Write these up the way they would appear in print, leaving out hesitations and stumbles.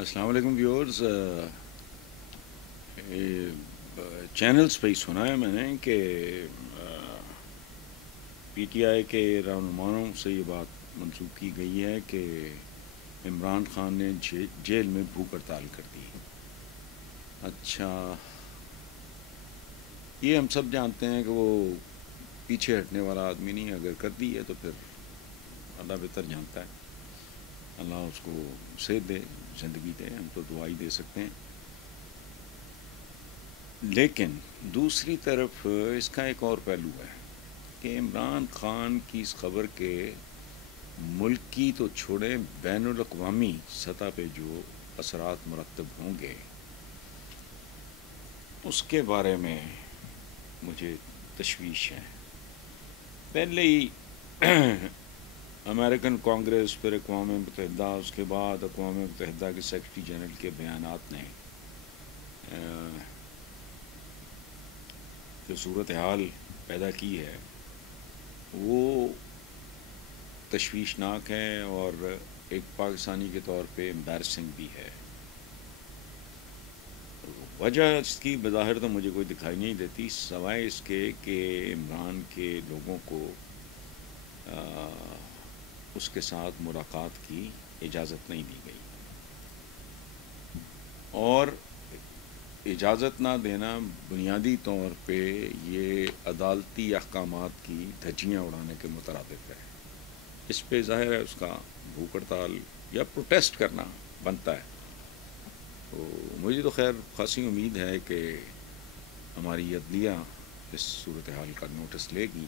السلام علیکم viewers, channels پہ ہی سنا ہے میں نے کہ پی ٹی آئی کے رہنماؤں سے یہ بات منسوخ کی گئی ہے کہ عمران خان نے جیل میں بھوک ہڑتال کر دی. اچھا، یہ ہم سب جانتے ہیں کہ وہ پیچھے ہٹنے والا آدمی نہیں. اگر کر دی ہے تو پھر اللہ بہتر جانتا ہے. اللہ اس کو صحت دے، زندگی دے، ہم تو دعائی دے سکتے ہیں. لیکن دوسری طرف اس کا ایک اور پہلو ہے کہ عمران خان کی اس خبر کے ملکی تو چھوڑیں، بین الاقوامی سطح پہ جو اثرات مرتب ہوں گے اس کے بارے میں مجھے تشویش ہے. پہلے ہی امریکن کانگریس، پھر اقوام متحدہ، اس کے بعد اقوام متحدہ کے سیکرٹری جنرل کے بیانات نے جو صورتحال پیدا کی ہے وہ تشویشناک ہے اور ایک پاکستانی کے طور پہ امبیرسنگ بھی ہے. وجہ اس کی بظاہر تو مجھے کوئی دکھائی نہیں دیتی سوائے اس کے کہ عمران کے لوگوں کو اس کے ساتھ ملاقات کی اجازت نہیں دی گئی، اور اجازت نہ دینا بنیادی طور پہ یہ عدالتی احکامات کی دھجیاں اڑانے کے مترادف ہے. اس پہ ظاہر ہے اس کا بھوک ہڑتال یا پروٹیسٹ کرنا بنتا ہے. تو مجھے تو خیر خاصی امید ہے کہ ہماری عدلیہ اس صورتحال کا نوٹس لے گی.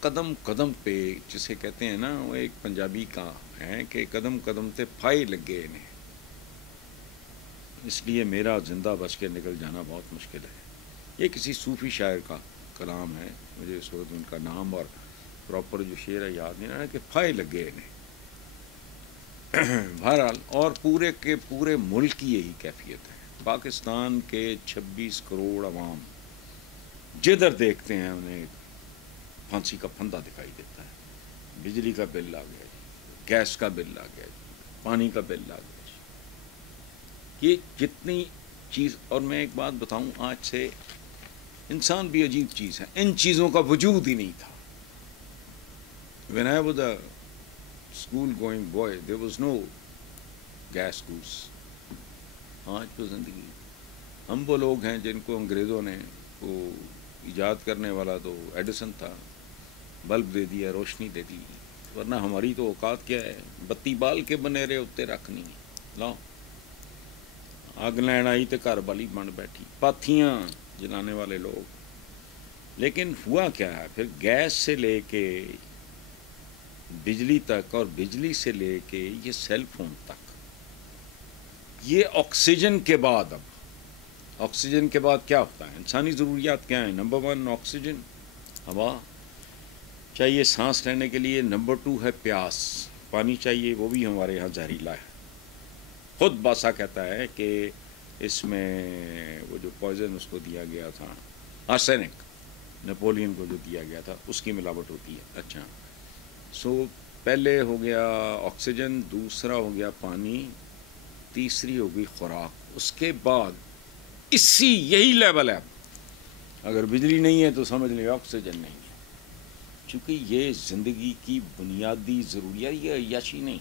قدم قدم پہ جسے کہتے ہیں نا، وہ ایک پنجابی کا ہے کہ قدم قدم تے پھائی لگے انہیں، اس لیے میرا زندہ بچ کے نکل جانا بہت مشکل ہے. یہ کسی صوفی شاعر کا کلام ہے، مجھے اس وقت ان کا نام اور پراپر جو شعر ہے یاد نہیں رہا، کہ پھائی لگے انہیں. بہرحال اور پورے کے پورے ملک کی یہی کیفیت ہے. پاکستان کے 26 کروڑ عوام جدھر دیکھتے ہیں انہیں پھانسی کا پھندا دکھائی دیتا ہے. بجلی کا بل آ گیا جی، گیس کا بل آ گیا جی، پانی کا بل آ گیا جی. یہ جتنی چیز، اور میں ایک بات بتاؤں، آج سے انسان بھی عجیب چیز ہے، ان چیزوں کا وجود ہی نہیں تھا. When I was a school going boy, there was no gas goose. آج تو زندگی، ہم وہ لوگ ہیں جن کو انگریزوں نے، وہ ایجاد کرنے والا تو ایڈیسن تھا، بلب دے دیا، روشنی دے دی. ورنہ ہماری تو اوقات کیا ہے، بتی بال کے بنے رہے اتنے رکھنی لاؤ، اگ لین آئی تو گھر والی بن بیٹھی، پاتھیاں جلانے والے لوگ. لیکن ہوا کیا ہے پھر، گیس سے لے کے بجلی تک، اور بجلی سے لے کے یہ سیل فون تک، یہ آکسیجن کے بعد، اب آکسیجن کے بعد کیا ہوتا ہے؟ انسانی ضروریات کیا ہیں؟ نمبر 1 آکسیجن، ہوا چاہیے سانس لینے کے لیے. نمبر 2 ہے پیاس، پانی چاہیے، وہ بھی ہمارے یہاں زہریلا ہے. خود باسا کہتا ہے کہ اس میں وہ جو پوائزن اس کو دیا گیا تھا، آرسینک، نیپولین کو جو دیا گیا تھا، اس کی ملاوٹ ہوتی ہے. اچھا، سو پہلے ہو گیا آکسیجن، دوسرا ہو گیا پانی، تیسری ہو گئی خوراک. اس کے بعد یہی لیول ہے. اگر بجلی نہیں ہے تو سمجھ لیں آکسیجن نہیں ہے. چونکہ یہ زندگی کی بنیادی ضروریات، یہ عیاشی نہیں.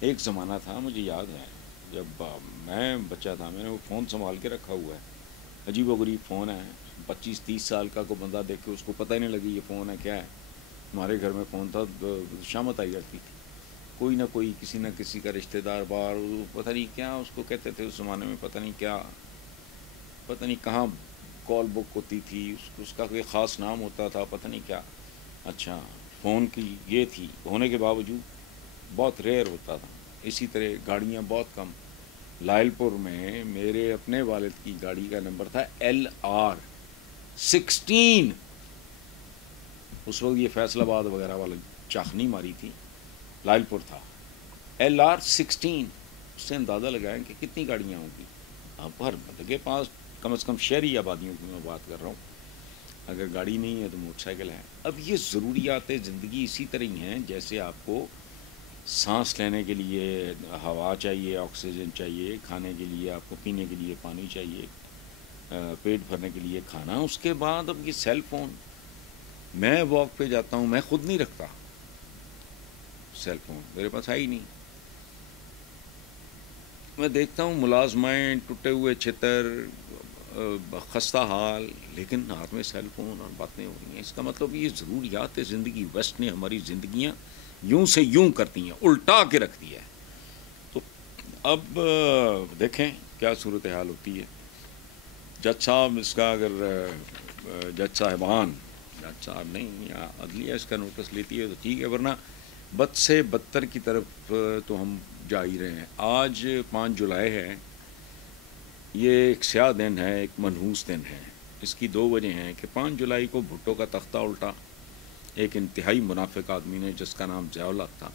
ایک زمانہ تھا، مجھے یاد ہے جب میں بچہ تھا، میں نے وہ فون سنبھال کے رکھا ہوا ہے، عجیب و غریب فون ہے. 25-30 سال کا کوئی بندہ دیکھ کے اس کو پتہ ہی نہیں لگی یہ فون ہے کیا ہے. ہمارے گھر میں فون تھا، شامت آئی کرتی تھی، کوئی نہ کوئی کسی نہ کسی کا رشتہ دار باہر، پتہ نہیں کیا اس کو کہتے تھے اس زمانے میں، پتہ نہیں کیا، پتہ نہیں کہاں کال بک ہوتی تھی، اس کا کوئی خاص نام ہوتا تھا، پتہ نہیں کیا. اچھا، فون کی یہ تھی، ہونے کے باوجود بہت ریئر ہوتا تھا. اسی طرح گاڑیاں بہت کم. لائل پور میں میرے اپنے والد کی گاڑی کا نمبر تھا LR16. اس وقت یہ فیصل آباد وغیرہ والا چاخنی ماری تھی، لائل پور تھا LR16. اس سے اندازہ لگائیں کہ کتنی گاڑیاں ہوں گی. اب ہر بندے کے پاس، کم از کم شہری آبادیوں کی میں بات کر رہا ہوں، اگر گاڑی نہیں ہے تو موٹر سائیکل ہے. اب یہ ضروریات زندگی اسی طرح ہی ہیں جیسے آپ کو سانس لینے کے لیے ہوا چاہیے، آکسیجن چاہیے، کھانے کے لیے آپ کو پینے کے لیے پانی چاہیے، پیٹ بھرنے کے لیے کھانا. اس کے بعد اب یہ سیل فون، میں واک پہ جاتا ہوں، میں خود نہیں رکھتا سیل فون، میرے پاس ہے ہی نہیں. میں دیکھتا ہوں ملازمین ٹوٹے ہوئے چھتر، خستہ حال، لیکن ہاتھ میں سیل فون اور باتیں ہو رہی ہیں. اس کا مطلب یہ ضروریات زندگی، ویسٹ نے ہماری زندگیاں یوں سے یوں کرتی ہیں، الٹا کے رکھ دیا ہے. تو اب دیکھیں کیا صورتحال ہوتی ہے. جج صاحب اس کا اگر جج صاحب نہیں یا عدلیہ اس کا نوٹس لیتی ہے تو ٹھیک ہے، ورنہ بد سے بدتر کی طرف تو ہم جا ہی رہے ہیں. آج 5 جولائی ہے، یہ ایک سیاہ دن ہے، ایک منحوس دن ہے. اس کی 2 وجہ ہیں کہ 5 جولائی کو بھٹو کا تختہ الٹا ایک انتہائی منافق آدمی نے جس کا نام ضیاء الحق تھا،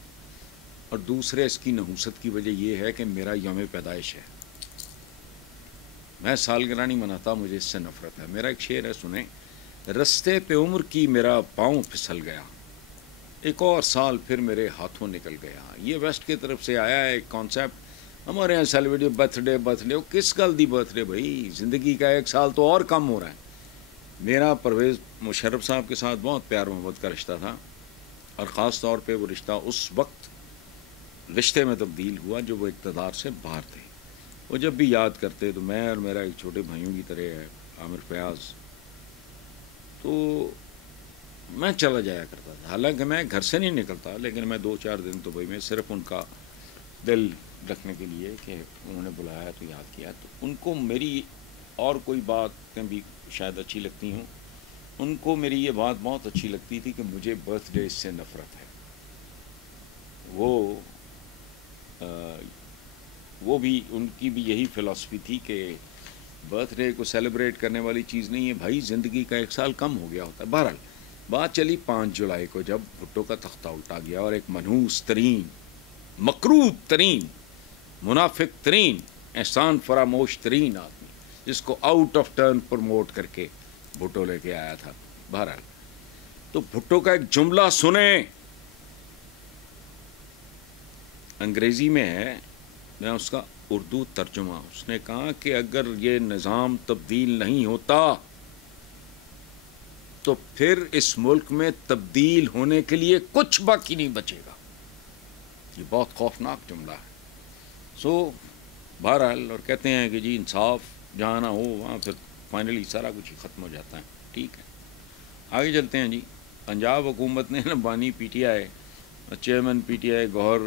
اور دوسرے اس کی نحوست کی وجہ یہ ہے کہ میرا یوم پیدائش ہے. میں سالگرہ نہیں مناتا، مجھے اس سے نفرت ہے. میرا ایک شعر ہے، سنیں: رستے پہ عمر کی میرا پاؤں پھسل گیا، ایک اور سال پھر میرے ہاتھوں نکل گیا. یہ ویسٹ کی طرف سے آیا ہے ایک کانسیپٹ. ہمارے یہاں سیلیبریٹ برتھ ڈے کس گل دی برتھ ڈے بھائی، زندگی کا 1 سال تو اور کم ہو رہا ہے. میرا پرویز مشرف صاحب کے ساتھ بہت پیار محبت کا رشتہ تھا، اور خاص طور پہ وہ رشتہ اس وقت رشتے میں تبدیل ہوا جب وہ اقتدار سے باہر تھے. وہ جب بھی یاد کرتے تو میں اور میرا ایک چھوٹے بھائیوں کی طرح ہے عامر فیاض، تو میں چلا جایا کرتا تھا. حالانکہ میں گھر سے نہیں نکلتا، لیکن میں 2-4 دن تو بھائی میں صرف ان کا دل رکھنے کے لیے کہ انہوں نے بلایا تو یاد کیا. تو ان کو میری اور کوئی باتیں بھی شاید اچھی لگتی ہوں، ان کو میری یہ بات بہت اچھی لگتی تھی کہ مجھے برتھ ڈے سے نفرت ہے. وہ بھی ان کی بھی یہی فلسفی تھی کہ برتھ ڈے کو سیلیبریٹ کرنے والی چیز نہیں ہے بھائی، زندگی کا 1 سال کم ہو گیا ہوتا ہے. بہرحال بات چلی 5 جولائی کو، جب بھٹو کا تختہ الٹا گیا اور ایک منحوس ترین، مکروہ ترین، منافق ترین، احسان فراموش ترین آدمی جس کو آؤٹ آف ٹرن پروموٹ کر کے بھٹو لے کے آیا تھا. بہرحال تو بھٹو کا ایک جملہ سنیں، انگریزی میں ہے، میں اس کا اردو ترجمہ. اس نے کہا کہ اگر یہ نظام تبدیل نہیں ہوتا تو پھر اس ملک میں تبدیل ہونے کے لیے کچھ باقی نہیں بچے گا. یہ بہت خوفناک جملہ ہے. بہرحال اور کہتے ہیں کہ جی انصاف جہاں نہ ہو وہاں پھر فائنلی سارا کچھ ہی ختم ہو جاتا ہے. ٹھیک ہے، آگے چلتے ہیں جی. پنجاب حکومت نے بانی پی ٹی آئی چیئرمین پی ٹی آئی گوہر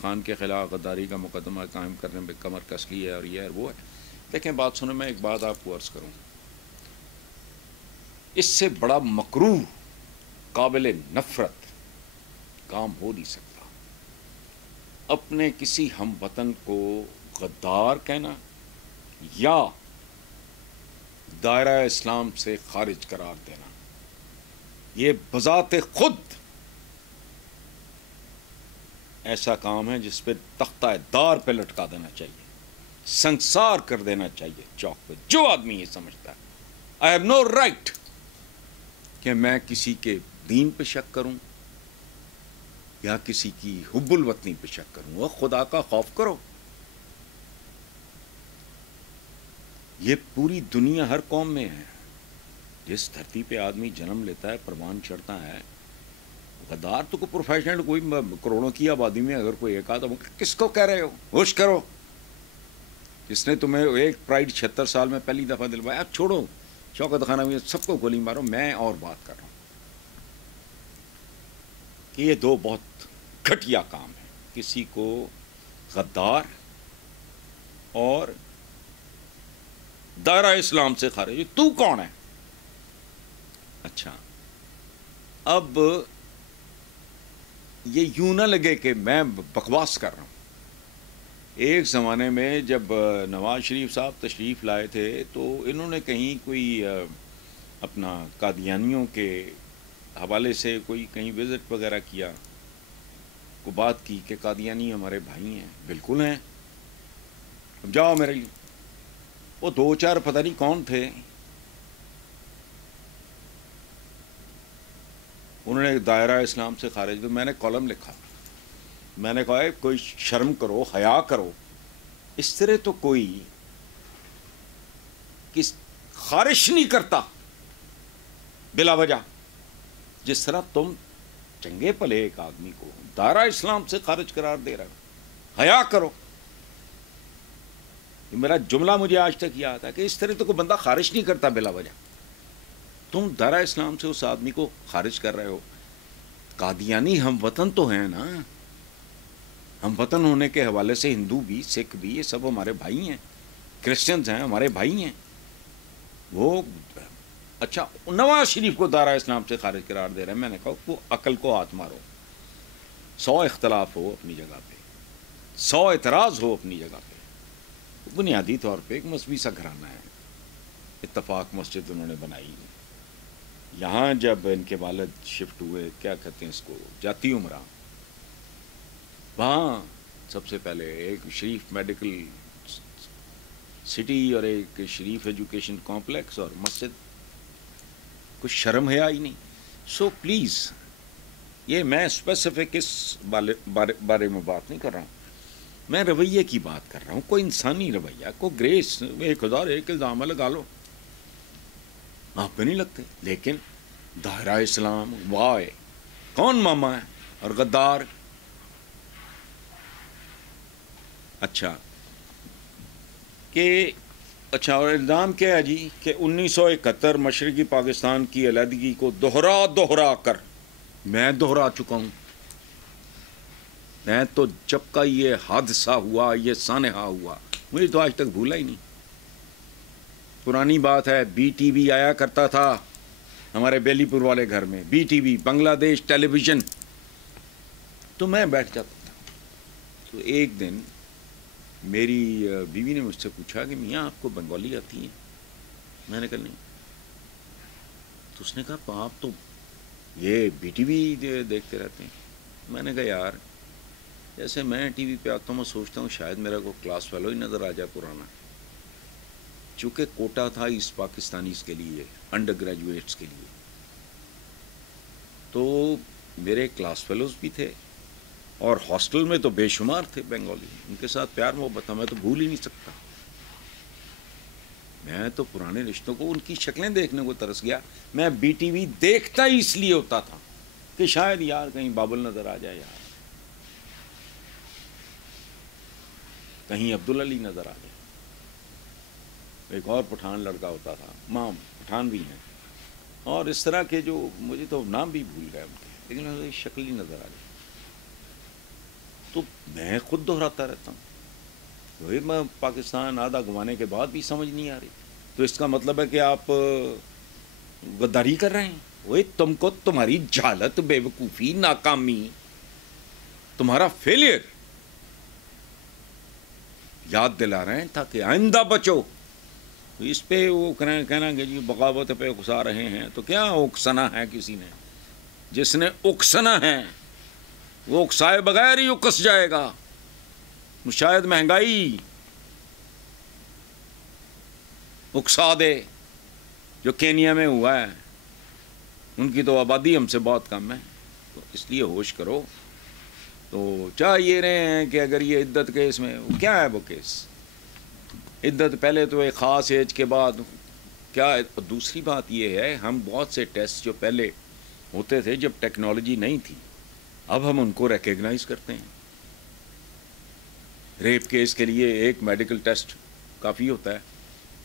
خان کے خلاف غداری کا مقدمہ قائم کرنے میں کمر کس لی ہے، اور یہ ہے وہ ہے. دیکھیں بات سنیں، میں ایک بات آپ کو عرض کروں، اس سے بڑا مکروہ، قابل نفرت کام ہو نہیں سکتا. اپنے کسی ہم وطن کو غدار کہنا یا دائرہ اسلام سے خارج قرار دینا، یہ بذات خود ایسا کام ہے جس پہ تختہ دار پہ لٹکا دینا چاہیے، سنسار کر دینا چاہیے چوک پہ. جو آدمی یہ سمجھتا ہے آئی ہیو نو رائٹ کہ میں کسی کے دین پہ شک کروں یا کسی کی حب الوطنی پہ شک کروں، وہ خدا کا خوف کرو. یہ پوری دنیا ہر قوم میں ہے. جس دھرتی پہ آدمی جنم لیتا ہے، پروان چڑھتا ہے، غدار تو کوئی پروفیشنل، کوئی کروڑوں کی آبادی میں اگر کوئی ایک آدھا، کس کو کہہ رہے ہو؟ ہوش کرو. جس نے تمہیں ایک پرائڈ 76 سال میں پہلی دفعہ دلوایا، چھوڑو شوکت خانہ میں سب کو گولی مارو. میں اور بات کر رہا ہوں کہ یہ 2 بہت گھٹیا کام ہیں، کسی کو غدار اور دائرہ اسلام سے خارج. تو کون ہے؟ اچھا، اب یہ یوں نہ لگے کہ میں بکواس کر رہا ہوں. ایک زمانے میں جب نواز شریف صاحب تشریف لائے تھے تو انہوں نے کہیں کوئی اپنا قادیانیوں کے حوالے سے کوئی کہیں وزٹ وغیرہ کیا، کو بات کی کہ قادیانی ہمارے بھائی ہیں. بالکل ہیں، اب جاؤ میرے لیے. وہ 2-4 پتہ نہیں کون تھے، انہوں نے دائرہ اسلام سے خارج. تو میں نے کالم لکھا میں نے کہا ہے کوئی شرم کرو، حیا کرو. اس طرح تو کوئی کس خارش نہیں کرتا بلا وجہ. جس طرح تم چنگے پلے ایک آدمی کو دائرہ اسلام سے خارج قرار دے رہے ہو. حیا کرو. یہ میرا جملہ مجھے آج تک یاد ہے کہ اس طرح تو کوئی بندہ خارج نہیں کرتا بلا وجہ. تم دائرہ اسلام سے اس آدمی کو خارج کر رہے ہو. قادیانی ہم وطن تو ہیں نا. ہم وطن ہونے کے حوالے سے ہندو بھی، سکھ بھی، یہ سب ہمارے بھائی ہیں. کرسچنز ہیں ہمارے بھائی ہیں. وہ اچھا نواز شریف کو دائرہ اسلام سے خارج قرار دے رہے ہیں. میں نے کہا وہ عقل کو ہاتھ مارو. 100 اختلاف ہو اپنی جگہ پہ، 100 اعتراض ہو اپنی جگہ پہ. بنیادی طور پہ ایک مذہبی سا گھرانہ ہے. اتفاق مسجد انہوں نے بنائی. یہاں جب ان کے والد شفٹ ہوئے، کیا کہتے ہیں اس کو، جاتی عمرہ، وہاں سب سے پہلے ایک شریف میڈیکل سٹی اور ایک شریف ایجوکیشن کمپلیکس اور مسجد. کچھ شرم ہے ہی نہیں. سو پلیز، یہ میں اسپیسیفک اس بارے میں بات نہیں کر رہا ہوں. میں رویے کی بات کر رہا ہوں. کوئی انسانی رویہ، کوئی گریس. 1001 الزام لگا لو، آپ پہ نہیں لگتے. لیکن دائرہ اسلام، وائے کون ماما ہے اور غدار. اچھا اور الزام کیا ہے جی کہ 1971 مشرقی پاکستان کی علیحدگی کو دوہرا کر میں دوہرا چکا ہوں. میں تو جب کا یہ حادثہ ہوا، یہ سانحہ ہوا، مجھے تو آج تک بھولا ہی نہیں. پرانی بات ہے، بی ٹی وی آیا کرتا تھا ہمارے بیلی پور والے گھر میں. بی ٹی وی، بنگلہ دیش ٹیلی ویژن. تو میں بیٹھ جاتا تھا. تو ایک دن میری بیوی نے مجھ سے پوچھا کہ میاں آپ کو بنگالی آتی ہے؟ میں نے کہا نہیں. تو اس نے کہا آپ تو یہ بی ٹی وی دیکھتے رہتے ہیں. میں نے کہا یار جیسے میں ٹی وی پہ آتا ہوں میں سوچتا ہوں شاید میرا کوئی کلاس فیلو ہی نظر آ جائے پرانا. چونکہ کوٹا تھا ایسٹ پاکستانیز کے لیے، انڈر گریجویٹس کے لیے، تو میرے کلاس فیلوز بھی تھے اور ہاسٹل میں تو بے شمار تھے بنگالی. ان کے ساتھ پیار محبت تھا، میں تو بھول ہی نہیں سکتا. میں تو پرانے رشتوں کو، ان کی شکلیں دیکھنے کو ترس گیا. میں بی ٹی وی دیکھتا ہی اس لیے ہوتا تھا کہ شاید یار کہیں بابل نظر آ جائے، یار کہیں عبدالعلی نظر آ جائے. ایک اور پٹھان لڑکا ہوتا تھا، مام پٹھان بھی ہیں، اور اس طرح کے جو مجھے تو نام بھی بھول گئے ان کے، لیکن شکل ہی نظر آ جائے. تو میں خود دہراتا رہتا ہوں. وہی میں پاکستان آدھا گوانے کے بعد بھی سمجھ نہیں آ رہی. تو اس کا مطلب ہے کہ آپ غداری کر رہے ہیں. وہی تم کو تمہاری جہالت، بے وقوفی، ناکامی، تمہارا فیلئر یاد دلا رہے ہیں تاکہ آئندہ بچو. اس پہ وہ کہنا کہ جی بغاوت پہ اکسا رہے ہیں. تو کیا اکسنا ہے کسی نے؟ جس نے اکسنا ہے وہ اکسائے بغیر ہی اکس جائے گا. شاید مہنگائی اکسا دے جو کینیا میں ہوا ہے. ان کی تو آبادی ہم سے بہت کم ہے. تو اس لیے ہوش کرو. تو چاہ یہ رہے ہیں کہ اگر یہ عدت کیس میں کیا ہے وہ کیس، عدت پہلے تو ایک خاص ایج کے بعد کیا. دوسری بات یہ ہے ہم بہت سے ٹیسٹ جو پہلے ہوتے تھے جب ٹیکنالوجی نہیں تھی، اب ہم ان کو ریکگنائز کرتے ہیں. ریپ کیس کے لیے ایک میڈیکل ٹیسٹ کافی ہوتا ہے.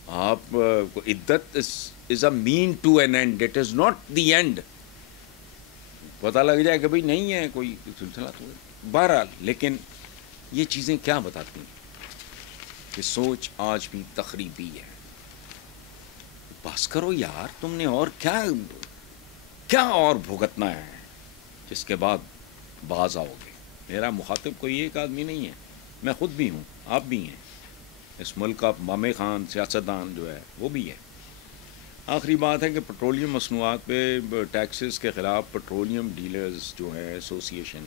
آپ عدت is a mean to an end, it is not the end. پتہ لگ جائے کہ بھائی نہیں ہے کوئی سلسلہ تو بہرحال. لیکن یہ چیزیں کیا بتاتی ہیں کہ سوچ آج بھی تخریبی ہے. بس کرو یار، تم نے اور کیا اور بھگتنا ہے جس کے بعد باز آؤ گے. میرا مخاطب کوئی ایک آدمی نہیں ہے، میں خود بھی ہوں، آپ بھی ہیں. اس ملک کا مامے خان سیاستدان جو ہے وہ بھی ہے. آخری بات ہے کہ پٹرولیم مصنوعات پہ ٹیکسز کے خلاف پٹرولیم ڈیلرز جو ہے ایسوسی ایشن،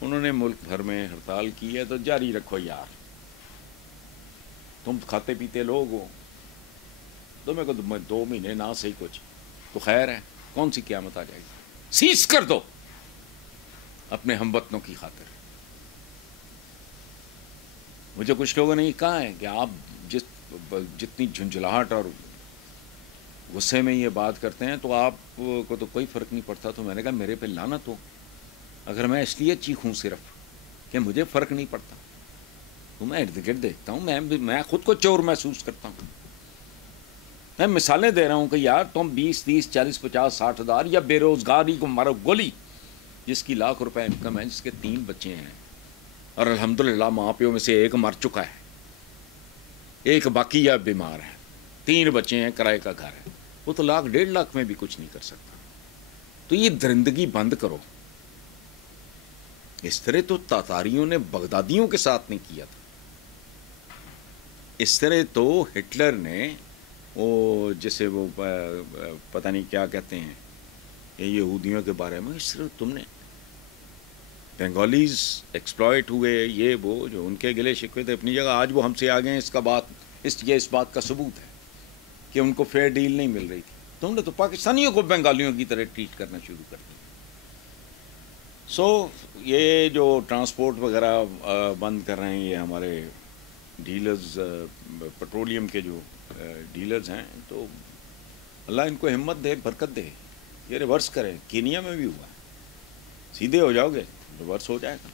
انہوں نے ملک بھر میں ہڑتال کی ہے. تو جاری رکھو یار، تم کھاتے پیتے لوگ ہو. تمہیں کو 2 مہینے نہ صحیح کچھ تو خیر ہے، کون سی قیامت آ جائے گی. سیز کر دو اپنے ہم وطنوں کی خاطر. مجھے کچھ لوگوں نے یہ کہا ہے کہ آپ جتنی جھنجھلاہٹ اور غصے میں یہ بات کرتے ہیں تو آپ کو تو کوئی فرق نہیں پڑتا. تو میں نے کہا میرے پہ لعنت ہو اگر میں اس لیے چیخوں صرف کہ مجھے فرق نہیں پڑتا. تو میں ارد گرد دیکھتا ہوں, میں خود کو چور محسوس کرتا ہوں. میں مثالیں دے رہا ہوں کہ یار تم 20, 30, 40, 50, 60 ہزار یا بے روزگاری کو مارو گولی, جس کی لاکھ روپے انکم ہے, جس کے 3 بچے ہیں اور الحمدللہ ماں پیوں میں سے ایک مر چکا ہے, ایک باقی یا بیمار ہے, 3 بچے ہیں, کرائے کا گھر ہے, وہ تو 1,00,000 1,50,000 میں بھی کچھ نہیں کر سکتا. تو یہ درندگی بند کرو. اس طرح تو تاتاریوں نے بغدادیوں کے ساتھ نہیں کیا تھا. اس طرح تو ہٹلر نے وہ جیسے وہ پتہ نہیں کیا کہتے ہیں یہودیوں کے بارے میں, اس طرح تم نے بنگالیز ایکسپلائٹ ہوئے, یہ وہ جو ان کے گلے شکوے تھے اپنی جگہ, آج وہ ہم سے آگے ہیں. اس بات کا ثبوت ہے کہ ان کو فیئر ڈیل نہیں مل رہی تھی. تم نے تو پاکستانیوں کو بنگالیوں کی طرح ٹریٹ کرنا شروع کر دیا. یہ جو ٹرانسپورٹ وغیرہ بند کر رہے ہیں یہ ہمارے ڈیلرز, پیٹرولیم کے جو ڈیلرز ہیں, تو اللہ ان کو ہمت دے, برکت دے, یہ ریورس کرے. کینیا میں بھی ہوا, سیدھے ہو جاؤ گے ریورس ہو جائے گا.